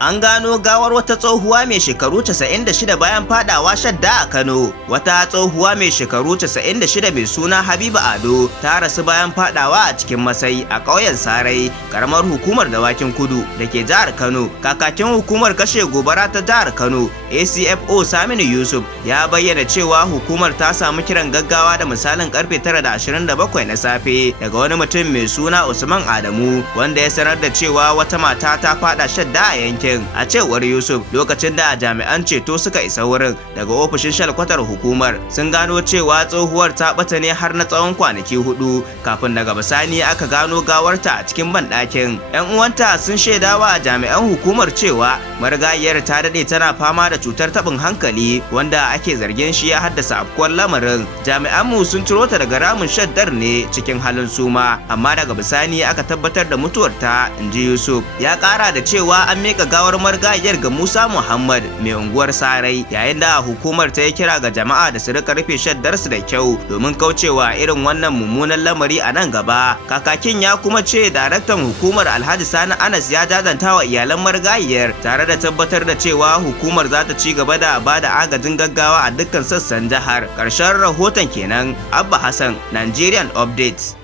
An gano gawar wata tsohuwa mai shekaru 96 bayan fadawa shadda a Kano. Wata tsohuwa mai shekaru 96 mai suna Habiba Ado ta rasu bayan fadawa a cikin masai a ƙauyen Sarai, karamar hukumar Dawakin Kudu da ke jihar Kano. Kakakin hukumar kashe gobara ta jihar Kano, ACFO Saminu Yusuf, ya bayyana cewa hukumar ta samu kiran gaggawa da misalin karfe 9:27 na safe daga wani mutum mai suna Usman Adamu, wanda ya sanar da cewa wata mata ta fada shadda a yankin. A cewar Yusuf, lokacin da jami'an ceto suka isa wurin daga ofishin shalkwatar hukumar, sun gano cewa tsohuwar ta bata ne har na tsawon kwanaki 4 kafin daga bisani aka gano gawarta a cikin banɗakin. 'Yan uwanta sun shaidawa jami'an hukumar cewa marigayiyar ta dade tana fama da cutar tabin hankali wanda ake zargin shi ya haddasa afkuwar lamarin. Jami'an mu sun ciro ta daga ramin shaddar ne cikin halin suma, amma daga bisani aka tabbatar da mutuwarta, inji Yusuf. Ya kara da cewa an mika gawar marigayiyar ga Musa Muhammad mai unguwar Sarai, yayin da hukumar ta yi kira ga jama'a da su rika rufe shaddarsu da kyau domin kaucewa irin wannan mummunan lamari a nan gaba. Kakakin ya kuma ce daraktan hukumar Alhaji Sani Anas ya jajanta wa iyalan marigayiyar tare da tabbatar da cewa hukumar za ta ci gaba da bada agajin gaggawa a dukkan sassan jihar. Ƙarshen rahoton kenan. Abba Hassan, Nigerian Updates.